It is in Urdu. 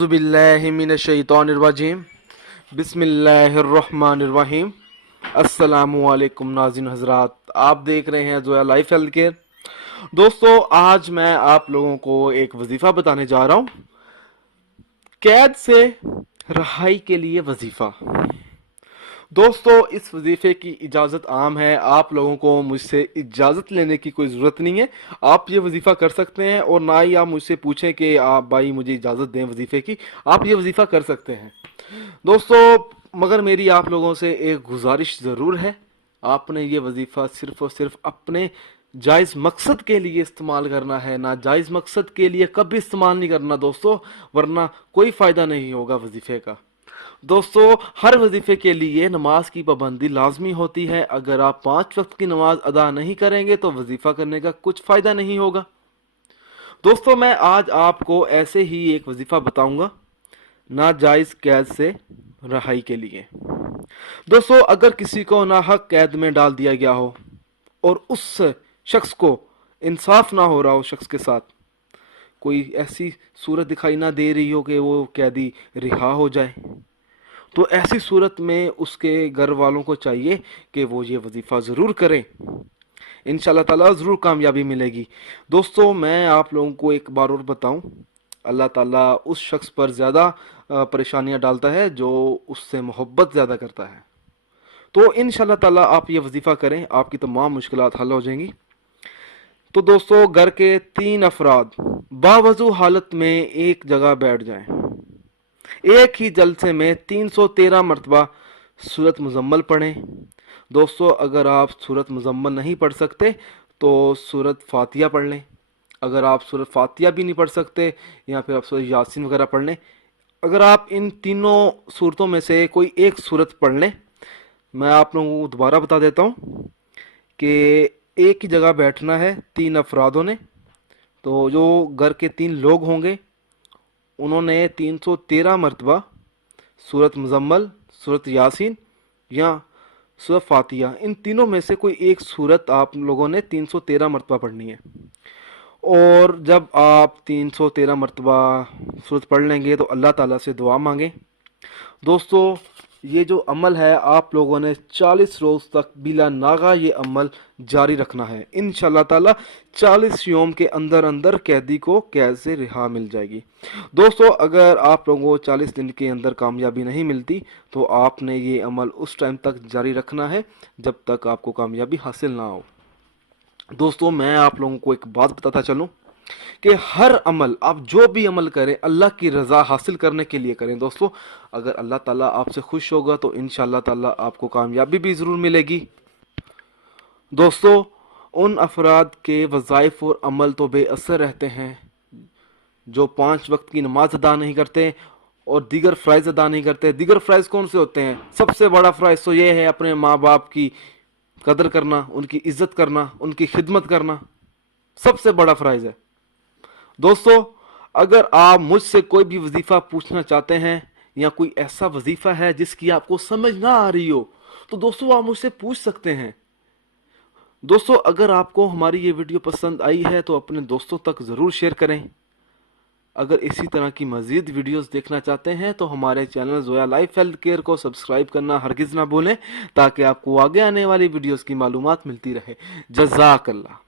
اعوذ باللہ من الشیطان الرجیم بسم اللہ الرحمن الرحیم۔ السلام علیکم ناظرین حضرات، آپ دیکھ رہے ہیں زویا لائف ہیلتھ کیئر۔ دوستو، آج میں آپ لوگوں کو ایک وظیفہ بتانے جا رہا ہوں، قید سے رہائی کے لیے وظیفہ۔ دوستو، اس وظیفے کی اجازت عام ہے، آپ لوگوں کو مجھ سے اجازت لینے کی کوئی ضرورت نہیں ہے، آپ یہ وظیفہ کر سکتے ہیں، اور نہ ہی آپ مجھ سے پوچھیں کہ آپ بھائی مجھے اجازت دیں وظیفے کی، آپ یہ وظیفہ کر سکتے ہیں۔ دوستو، مگر میری آپ لوگوں سے ایک گزارش ضرور ہے، آپ نے یہ وظیفہ صرف اور صرف اپنے جائز مقصد کے لیے استعمال کرنا ہے، ناجائز مقصد کے لیے کبھی استعمال نہیں کرنا دوستو، ورنہ کوئی فائدہ نہیں ہوگا وظیفے کا۔ دوستو، ہر وظیفے کے لیے نماز کی پابندی لازمی ہوتی ہے، اگر آپ 5 وقت کی نماز ادا نہیں کریں گے تو وظیفہ کرنے کا کچھ فائدہ نہیں ہوگا۔ دوستو، میں آج آپ کو ایسے ہی ایک وظیفہ بتاؤں گا ناجائز قید سے رہائی کے لیے۔ دوستو، اگر کسی کو ناحق قید میں ڈال دیا گیا ہو اور اس شخص کو انصاف نہ ہو رہا ہو، شخص کے ساتھ کوئی ایسی صورت دکھائی نہ دے رہی ہو کہ وہ قیدی رہا ہو جائے، تو ایسی صورت میں اس کے گھر والوں کو چاہیے کہ وہ یہ وظیفہ ضرور کریں، انشاءاللہ تعالیٰ ضرور کامیابی ملے گی۔ دوستو، میں آپ لوگوں کو ایک بار اور بتاؤں، اللہ تعالیٰ اس شخص پر زیادہ پریشانیاں ڈالتا ہے جو اس سے محبت زیادہ کرتا ہے، تو انشاءاللہ تعالیٰ آپ یہ وظیفہ کریں، آپ کی تمام مشکلات حل ہو جائیں گی۔ تو دوستو، گھر کے 3 افراد باوضو حالت میں ایک جگہ بیٹھ جائیں، ایک ہی جلسے میں 313 مرتبہ سورت مزمل پڑھیں۔ دوستو، اگر آپ سورت مزمل نہیں پڑھ سکتے تو سورت فاتحہ پڑھ لیں، اگر آپ سورت فاتحہ بھی نہیں پڑھ سکتے یا پھر آپ سورت یاسین وغیرہ پڑھ لیں، اگر آپ ان تینوں صورتوں میں سے کوئی ایک صورت پڑھ لیں، میں آپ لوگوں کو دوبارہ بتا دیتا ہوں کہ ایک ہی جگہ بیٹھنا ہے 3 افرادوں نے، تو جو گھر کے 3 لوگ ہوں گے انہوں نے 313 مرتبہ سورت مزمل، سورت یاسین یا سورت فاتحہ، ان تینوں میں سے کوئی ایک سورت آپ لوگوں نے 313 مرتبہ پڑھنی ہے۔ اور جب آپ 313 مرتبہ سورت پڑھ لیں گے تو اللہ تعالیٰ سے دعا مانگیں۔ دوستو، یہ جو عمل ہے آپ لوگوں نے 40 روز تک بلا ناغہ یہ عمل جاری رکھنا ہے، انشاءاللہ تعالیٰ 40 یوم کے اندر اندر قیدی کو قید سے رہا مل جائے گی۔ دوستو، اگر آپ لوگوں کو 40 دن کے اندر کامیابی نہیں ملتی تو آپ نے یہ عمل اس ٹائم تک جاری رکھنا ہے جب تک آپ کو کامیابی حاصل نہ ہو۔ دوستو، میں آپ لوگوں کو ایک بات بتاتا چلوں کہ ہر عمل، آپ جو بھی عمل کریں اللہ کی رضا حاصل کرنے کے لیے کریں۔ دوستو، اگر اللہ تعالیٰ آپ سے خوش ہوگا تو انشاءاللہ تعالیٰ آپ کو کامیابی بھی ضرور ملے گی۔ دوستو، ان افراد کے وظائف اور عمل تو بے اثر رہتے ہیں جو 5 وقت کی نماز ادا نہیں کرتے اور دیگر فرائض ادا نہیں کرتے۔ دیگر فرائض کون سے ہوتے ہیں؟ سب سے بڑا فرائض تو یہ ہے اپنے ماں باپ کی قدر کرنا، ان کی عزت کرنا، ان کی خدمت کرنا، سب سے بڑا فرائض ہے۔ دوستو، اگر آپ مجھ سے کوئی بھی وظیفہ پوچھنا چاہتے ہیں یا کوئی ایسا وظیفہ ہے جس کی آپ کو سمجھ نہ آ رہی ہو تو دوستو آپ مجھ سے پوچھ سکتے ہیں۔ دوستو، اگر آپ کو ہماری یہ ویڈیو پسند آئی ہے تو اپنے دوستوں تک ضرور شیئر کریں۔ اگر اسی طرح کی مزید ویڈیوز دیکھنا چاہتے ہیں تو ہمارے channel Zoya life health care کو سبسکرائب کرنا ہرگز نہ بھولیں، تاکہ آپ کو آگے آنے والی ویڈیوز کی معلومات ملتی رہے۔ جزاک اللہ۔